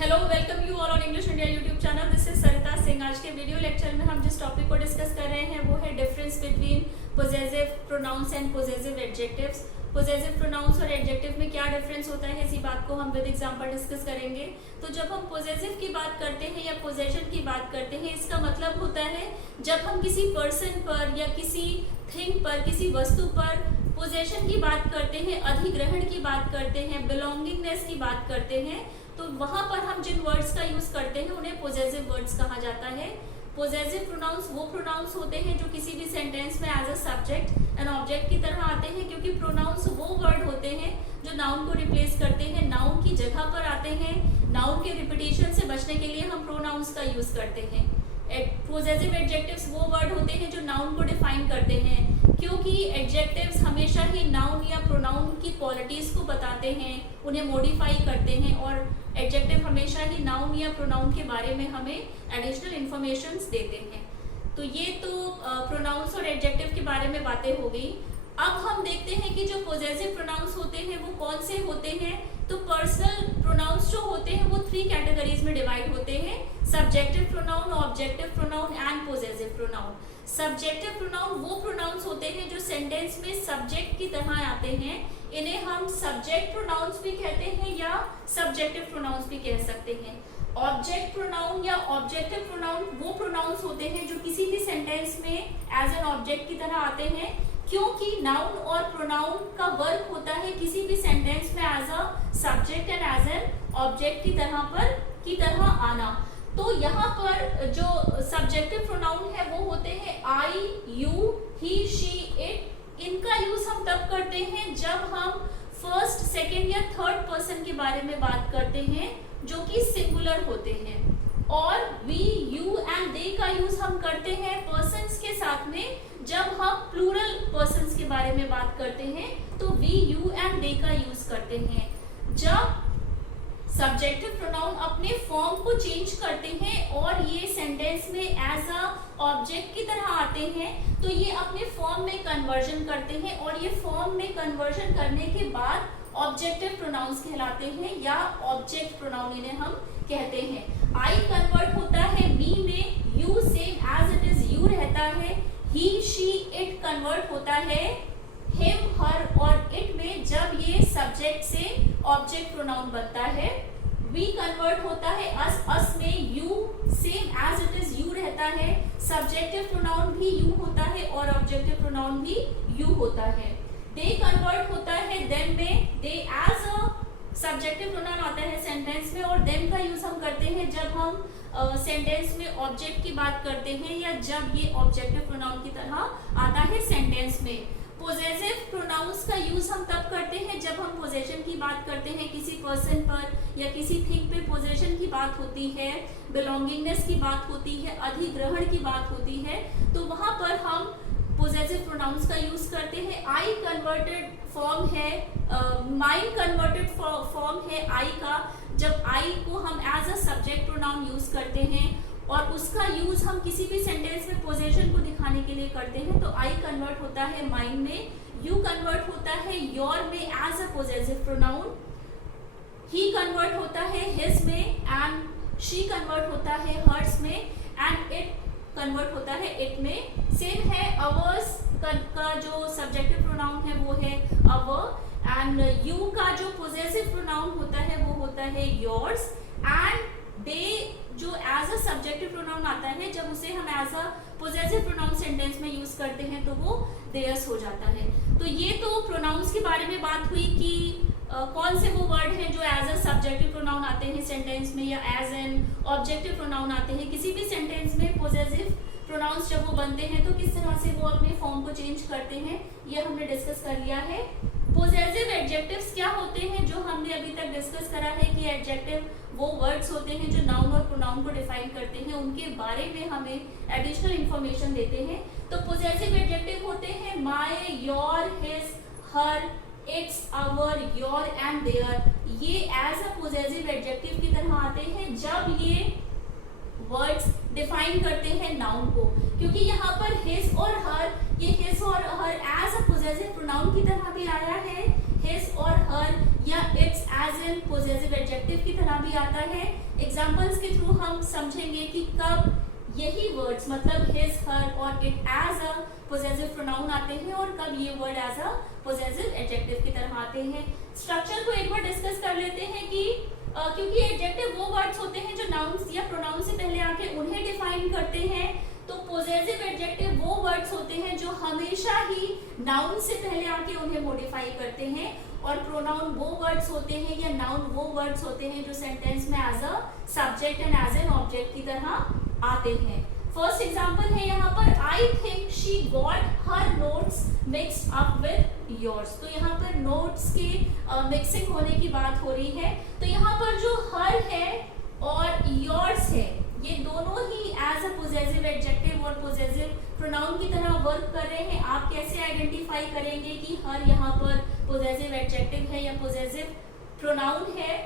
Hello, welcome you all on English India YouTube channel. This is Sarita Singh. आज के video lecture में हम जिस टॉपिक को डिस्कस कर रहे हैं वो है difference between possessive pronouns and possessive adjectives. Possessive pronouns और एडजेक्टिव में क्या डिफरेंस होता है, इसी बात को हम विद एग्जांपल डिस्कस करेंगे। तो जब हम पोजेसिव की बात करते हैं या पोजेशन की बात करते हैं, इसका मतलब होता है जब हम किसी पर्सन पर या किसी थिंग पर, किसी वस्तु पर पोजेशन की बात करते हैं, अधिग्रहण की बात करते हैं, बिलोंगिंगनेस की बात करते हैं, तो वहां पर हम जिन वर्ड्स का यूज करते हैं उन्हें पोजेसिव वर्ड्स कहा जाता है। पोजेसिव प्रोनाउंस वो प्रोनाउंस होते हैं जो किसी भी सेंटेंस में as a subject and object की तरह आते हैं, क्योंकि प्रोनाउंस वो वर्ड होते हैं जो नाउन को रिप्लेस करते हैं, नाउन की जगह पर आते हैं। नाउन के रिपीटिशन से बचने के लिए हम प्रोनाउंस का यूज करते हैं। पोजेसिव एडजेक्टिव्स वो वर्ड होते हैं जो नाउन को डिफाइन करते हैं, क्योंकि एडजेक्टिव्स हमेशा ही नाउन या प्रोनाउन की क्वालिटीज को बताते हैं, उन्हें मॉडिफाई करते हैं, और एडजेक्टिव हमेशा ही नाउन या प्रोनाउन के बारे में हमें एडिशनल इंफॉर्मेशंस देते हैं। तो ये तो प्रोनाउंस और एडजेक्टिव के बारे में बातें हो गई। अब हम देखते हैं कि जो पोजेसिव प्रोनाउंस होते हैं वो कौन से होते हैं। तो पर्सनल प्रोनाउंस जो होते हैं वो 3 कैटेगरीज में डिवाइड होते हैं: subjective pronoun, objective pronoun and possessive pronoun. Subjective pronoun वो प्रोनाउंस होते हैं जो सेंटेंस में सब्जेक्ट की तरह आते हैं, इन्हें हम सब्जेक्ट प्रोनाउंस भी कहते हैं या सब्जेक्टिव प्रोनाउंस भी कह सकते हैं। ऑब्जेक्ट प्रोनाउन या ऑब्जेक्टिव प्रोनाउन वो प्रोनाउंस होते हैं जो किसी भी सेंटेंस में एज एन ऑब्जेक्ट की तरह आते हैं, क्योंकि नाउन और प्रोनाउन का वर्क होता है किसी भी सेंटेंस में as a subject and as an object की तरह आना। तो यहाँ पर जो सब्जेक्टिव प्रोनाउन है वो होते हैं आई, यू, ही, शी, इट। इनका यूज हम तब करते हैं जब हम फर्स्ट, सेकेंड या थर्ड पर्सन के बारे में बात करते हैं जो कि सिंगुलर होते हैं। और वी, यू एंड दे का यूज हम करते हैं पर्सन्स के साथ में जब हम प्लूरल पर्सन्स के बारे में बात करते हैं, तो वी, यू एंड दे का यूज करते हैं। जब सब्जेक्टिव प्रोनाउन अपने फॉर्म को चेंज करते हैं और ये सेंटेंस में एज अ ऑब्जेक्ट की तरह आते हैं, तो ये अपने फॉर्म में कन्वर्जन करते हैं, और ये फॉर्म में कन्वर्जन करने के बाद ऑब्जेक्टिव प्रोनाउंस कहलाते हैं या ऑब्जेक्ट प्रोनाउन इन्हें हम कहते हैं। आई कन्वर्ट होता है मी में, you same as it is you रहता है, ही, शी, इट कन्वर्ट होता है हिम, हर और इट में जब ये सब्जेक्ट से ऑब्जेक्ट प्रोनाउन बनता है। वी कन्वर्ट होता है अस में, you same as it is you रहता है, सब्जेक्टिव प्रोनाउन भी यू होता है और ऑब्जेक्टिव प्रोनाउन भी यू होता है। दे कन्वर्ट होता है देम में, दे एज अ सब्जेक्टिव प्रोनाउन आता है सेंटेंस में, और देम का यूज हम करते हैं जब हम सेंटेंस में ऑब्जेक्ट की बात करते हैं या जब ये ऑब्जेक्टिव प्रोनाउन की तरह आता है सेंटेंस में। पोजेसिव प्रोनाउंस का यूज हम तब करते हैं जब हम पोजेशन की बात करते हैं, किसी पर्सन पर या किसी थिंग पे पोजेशन की बात होती है, बिलोंगिंगनेस की बात होती है, अधिग्रहण की बात होती है, तो वहां पर हम पोजेसिव प्रोनाउंस का यूज करते हैं। आई कन्वर्टेड फॉर्म है, माइन कन्वर्टेड फॉर्म है आई का, जब आई को हम as a subject pronoun use करते हैं और उसका यूज हम किसी भी सेंटेंस में पोजीशन को दिखाने के लिए करते हैं, तो आई कन्वर्ट होता है माइन में, यू कन्वर्ट होता है योर में as a possessive pronoun, he convert होता है हिज में, एंड शी कन्वर्ट होता है हर्स में, एंड इट कन्वर्ट होता है इट में। सेम है अवर्स का जो सब्जेक्टिव प्रोनाउन है वो है अवर, एंड यू का जो पोजेसिव प्रोनाउन होता है वो होता है योर्स, एंड दे जो एज अ सब्जेक्टिव प्रोनाउन आता है जब उसे हम as a possessive pronoun sentence में यूज करते हैं तो वो देयर्स हो जाता है। तो ये तो प्रोनाउंस के बारे में बात हुई कि कौन से वो वर्ड हैं जो एज अ सब्जेक्टिव प्रोनाउन आते हैं सेंटेंस में या एज एन ऑब्जेक्टिव प्रोनाउन आते हैं किसी भी सेंटेंस में। पोजेसिव प्रोनाउंस जब वो बनते हैं तो किस तरह से वो अपने फॉर्म को चेंज करते हैं, ये हमने डिस्कस कर लिया है। पोजेसिव एडजेक्टिव्स क्या होते हैं, जो हमने अभी तक डिस्कस करा है कि एडजेक्टिव वो वर्ड्स होते हैं जो नाउन और प्रोनाउन को डिफाइन करते हैं, उनके बारे में हमें एडिशनल इंफॉर्मेशन देते हैं। तो पोजेसिव एडजेक्टिव होते हैं my, your, his, her, its, our, your and their. ये एज अ पोजेसिव एडजेक्टिव की तरह आते हैं जब ये वर्ड्स डिफाइन करते हैं नाउन को, क्योंकि यहाँ पर हिज और हर, ये हिज और her as a possessive pronoun की तरह भी आया है। हिज और हर या its as an possessive adjective की तरह भी आता है। एग्जांपल्स के थ्रू हम समझेंगे कि कब यही वर्ड्स मतलब हिज, हर और it as a possessive pronoun आते हैं और कब ये word as a possessive adjective की तरह आते हैं। स्ट्रक्चर को एक बार डिस्कस कर लेते हैं कि क्योंकि एडजेक्टिव वो वर्ड्स होते हैं जो नाउन या प्रोनाउन से पहले आके उन्हें डिफाइन करते हैं, तो पोजेसिव एडजेक्टिव वो वर्ड्स होते हैं जो हमेशा ही नाउन से पहले आके उन्हें मॉडिफाई करते हैं, और प्रोनाउन वो वर्ड्स होते हैं या नाउन वो वर्ड्स होते हैं जो सेंटेंस में as a subject and as an object की तरह आते हैं। फर्स्ट एग्जांपल है यहाँ पर, I think she got her notes mixed up with yours. तो यहाँ पर नोट्स के मिक्सिंग होने की बात हो रही है। तो यहाँ पर जो हर है और योर्स है, ये दोनों ही एज अ पोजेसिव एडजेक्टिव और पोजेसिव प्रोनाउन की तरह वर्क कर रहे हैं। आप कैसे आइडेंटिफाई करेंगे कि हर यहाँ पर पोजेसिव एडजेक्टिव है या पोजेसिव प्रोनाउन है?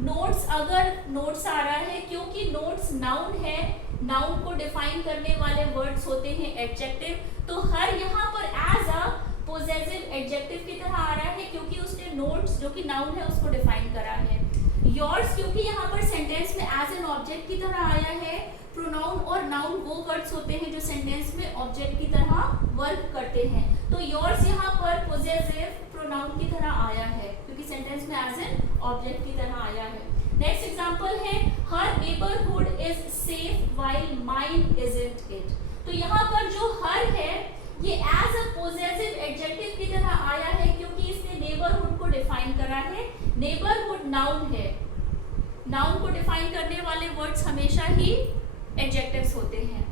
नोट्स, अगर नोट्स आ रहा है क्योंकि नोट्स नाउन है, नाउन को डिफाइन करने वाले वर्ड्स होते हैं एडजेक्टिव, तो हर यहाँ पर एज अ पोजेसिव एडजेक्टिव की तरह आ रहा है क्योंकि उसने नोट्स जो कि नाउन है उसको डिफाइन करा है। योर्स क्योंकि यहाँ पर सेंटेंस में एज एन ऑब्जेक्ट की तरह आया है। प्रोनाउन और नाउन वो वर्ड्स होते हैं जो सेंटेंस में ऑब्जेक्ट की तरह वर्क करते हैं, तो योर्स यहाँ पर पोजेसिव प्रोनाउन की तरह आया है क्योंकि सेंटेंस में एज एन ऑब्जेक्ट की तरह आया है। नेक्स्ट एग्जांपल है, her neighbourhood is safe while mine isn't it. तो यहाँ पर जो हर है ये एज अ पोजेसिव एडजेक्टिव की तरह आया है क्योंकि इसने नेबरहुड को डिफाइन करा है। नेबरहुड नाउन है, नाउन को डिफाइन करने वाले वर्ड्स हमेशा ही एडजेक्टिव्स होते हैं।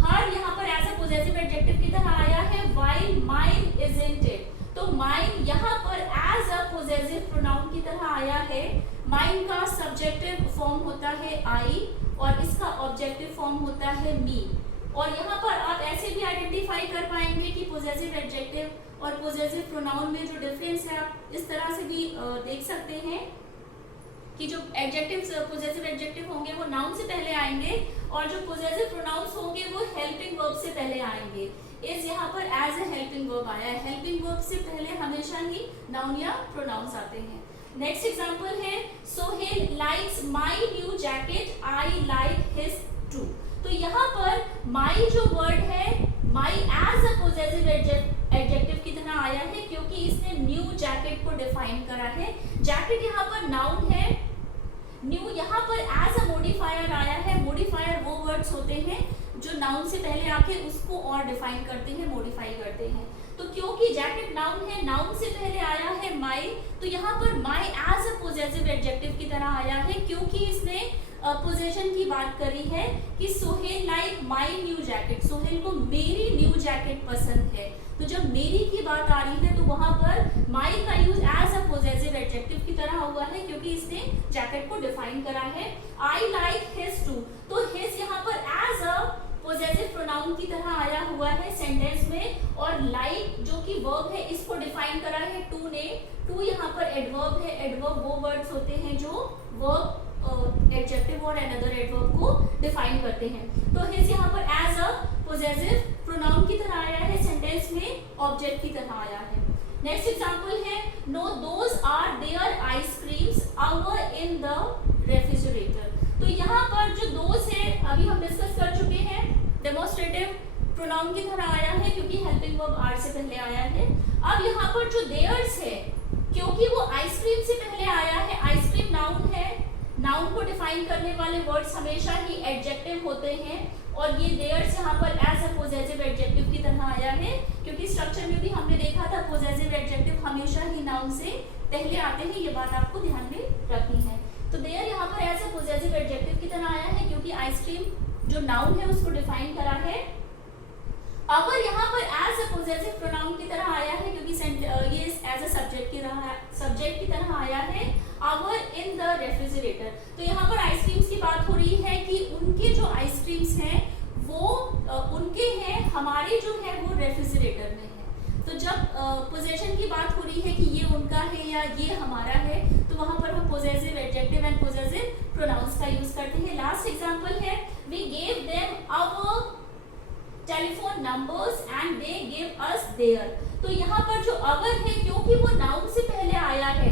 हर यहाँ पर एज अ पोजेसिव एडजेक्टिव की तरह आया है, व्हाइल माइन इजंट इट। तो माइन यहाँ पर एज अ पोजेसिव प्रोनाउन की तरह आया है। माइन का सब्जेक्टिव फॉर्म होता है आई और इसका ऑब्जेक्टिव फॉर्म होता है मी। और यहाँ पर आप ऐसे भी आइडेंटिफाई कर पाएंगे कि पोजेसिव एडजेक्टिव और पोजेसिव प्रोनाउन में जो डिफरेंस है आप इस तरह से भी देख सकते हैं कि जो एडजेक्टिव्स पोजेसिव एडजेक्टिव होंगे वो नाउन से पहले आएंगे और जो पोजेसिव प्रोनाउंस होंगे वो हेल्पिंग वर्ब से पहले आएंगे। इस यहाँ पर एज ए हेल्पिंग वर्ब आया है। हेल्पिंग वर्ब से पहले हमेशा ही नाउन या प्रोनाउंस आते हैं। नेक्स्ट एग्जांपल है, Sohail likes my new jacket, I like his too. तो यहाँ पर माई जो वर्ड है, my as a possessive adjective की तरह आया है क्योंकि इसने न्यू जैकेट को डिफाइन करा है। जैकेट यहाँ पर नाउन है, न्यू यहाँ पर एज अ मॉडिफायर आया है। मॉडिफायर वो वर्ड्स होते हैं जो नाउन से पहले आके उसको और डिफाइन करते हैं, मॉडिफाई करते हैं। तो क्योंकि जैकेट नाउन है, नाउन से पहले आया है माई, तो यहाँ पर my as a possessive adjective की तरह आया है क्योंकि इसने पोजेशन की बात करी है कि Sohail like my new jacket, Sohail को मेरी न्यू जैकेट पसंद है। तो जब मेरी की बात आ रही है तो वहां पर माई का use as a possessive adjective की तरह हुआ है क्योंकि इसने जैकेट को डिफाइन करा है। आई लाइक हिज टू, तो हिज यहाँ पर एज अ पोजेसिव प्रोनाउन की तरह आया हुआ है सेंटेंस में, और लाइक जो कि वर्ब है इसको डिफाइन करा है टू ने। टू यहाँ पर एडवर्ब है। एडवर्ब वो वर्ड्स होते हैं जो वर्ब एडजेक्टिव और अनदर एडवर्ब को डिफाइन करते हैं। तो हिज यहाँ पर एज अ पोजेसिव प्रोनाउन की तरह आया है, सेंटेंस में ऑब्जेक्ट की तरह आया है। नेक्स्ट एग्जांपल है, no those are their ice creams our in the refrigerator. तो यहाँ पर जो दोज है अभी हम डिस्कस कर चुके हैं, डेमोस्ट्रेटिव प्रोनाउन की तरह आया है क्योंकि हेल्पिंग वर्ब आर से पहले आया है। अब यहाँ पर जो देयर्स है क्योंकि वो आइसक्रीम से पहले आया है, आइसक्रीम नाउन है, नाउन को डिफाइन करने वाले वर्ड्स हमेशा ही एडजेक्टिव होते हैं और ये देयर्स यहाँ पर एज अ पोजेसिव एडजेक्टिव की तरह आया है क्योंकि स्ट्रक्चर में भी हमने देखा था पोजेसिव एडजेक्टिव हमेशा ही नाउन से पहले आते हैं, ये बात आपको ध्यान में रखनी है। तो देयर यहाँ पर एज अ पोजेसिव एडजेक्टिव की तरह आया है क्योंकि आइसक्रीम जो नाउन है उसको डिफाइन करा है। अवर यहाँ पर एज अ पोजेसिव प्रोनाउन की तरह आया है क्योंकि ये एज अ सब्जेक्ट की तरह आया है, अवर इन द रेफ्रिजरेटर। तो यहाँ पर आइसक्रीम्स की बात हो रही है कि उनके जो आइसक्रीम्स हैं वो उनके हैं, हमारे जो है वो रेफ्रिजरेटर में है। तो जब पोजेशन की बात हो रही है कि ये उनका है या ये हमारा है, तो वहां पर हम possessive adjective and possessive pronouns का यूज करते हैं। लास्ट एग्जांपल है, we gave them our telephone numbers and they give us their. तो यहाँ पर जो अवर है क्योंकि वो नाउन से पहले आया है,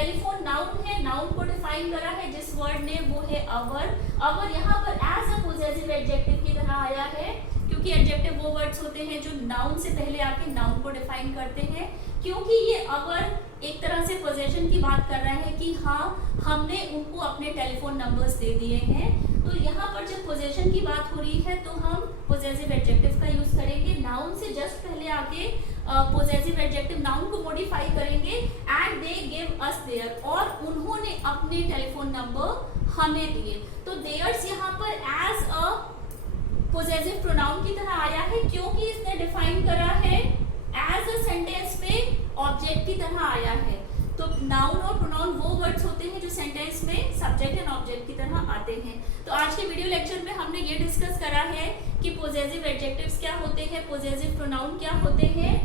टेलीफोन नाउन है, नाउन को डिफाइन करा है जिस वर्ड ने, वो है अवर। अवर यहाँ पर एज अ पोजेसिव एडजेक्टिव की तरह आया है, क्योंकि एडजेक्टिव वो वर्ड्स होते हैं जो नाउन से पहले आके नाउन को डिफाइन करते हैं। क्योंकि ये अवर एक तरह से पोजेशन की बात कर रहा है कि हाँ, हमने उनको अपने टेलीफोन नंबर्स दे दिए हैं। तो यहाँ पर जब पोजेशन की बात हो रही है तो हम पोजेसिव एडजेक्टिव का यूज करेंगे। नाउन से जस्ट पहले आके पोजेसिव एडजेक्टिव नाउन को मॉडिफाई करेंगे, and they give us their, और उन्होंने अपने टेलीफोन नंबर हमें दिए। तो देयर्स यहाँ पर एज अ पोजेसिव प्रोनाउन की तरह आया है, क्योंकि इसने डिफाइन करा है एज अ सेंटेंस में ऑब्जेक्ट की तरह आया है। तो नाउन और प्रोनाउन वो वर्ड्स होते हैं जो सेंटेंस में सब्जेक्ट एंड ऑब्जेक्ट की तरह आते हैं। तो आज के वीडियो लेक्चर में हमने ये डिस्कस करा है कि पोजेसिव एडजेक्टिव्स क्या होते हैं, पोजेसिव प्रोनाउन क्या होते हैं।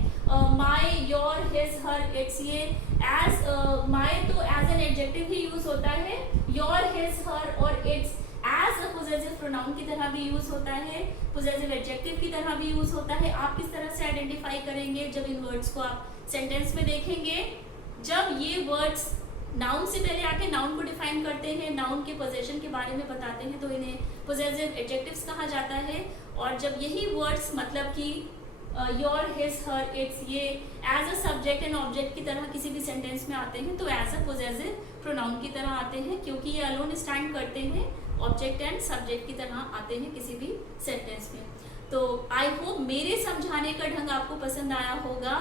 My, your, his, her, its, ये एज माय तो एज एन एडजेक्टिव ही यूज होता है, योर, हिज, हर और its as a possessive pronoun की तरह भी यूज होता है, पोजेसिव एडजेक्टिव की तरह भी यूज होता है। आप किस तरह से आइडेंटिफाई करेंगे जब इन वर्ड्स को आप सेंटेंस में देखेंगे? जब ये वर्ड्स नाउन से पहले आके नाउन को डिफाइन करते हैं, नाउन के पोजेशन के बारे में बताते हैं, तो इन्हें पोजेसिव एडजेक्टिव्स कहा जाता है। और जब यही वर्ड्स मतलब कि योर, हिज, हर, इट्स, ये as a subject and object की तरह किसी भी सेंटेंस में आते हैं तो एज अ पोजेसिव प्रोनाउन की तरह आते हैं, क्योंकि ये अलोन स्टैंड करते हैं, ऑब्जेक्ट एंड सब्जेक्ट की तरह आते हैं किसी भी सेंटेंस में। तो आई होप मेरे समझाने का ढंग आपको पसंद आया होगा।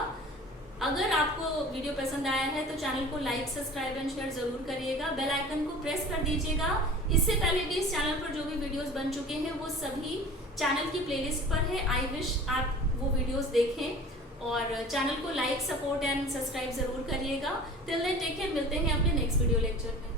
अगर आपको वीडियो पसंद आया है तो चैनल को लाइक, सब्सक्राइब एंड शेयर जरूर करिएगा, बेल आइकन को प्रेस कर दीजिएगा। इससे पहले भी इस चैनल पर जो भी वीडियोस बन चुके हैं वो सभी चैनल की प्लेलिस्ट पर है। आई विश आप वो वीडियोस देखें और चैनल को लाइक, सपोर्ट एंड सब्सक्राइब जरूर करिएगा। टिल देन टेक केयर, मिलते हैं अपने नेक्स्ट वीडियो लेक्चर में।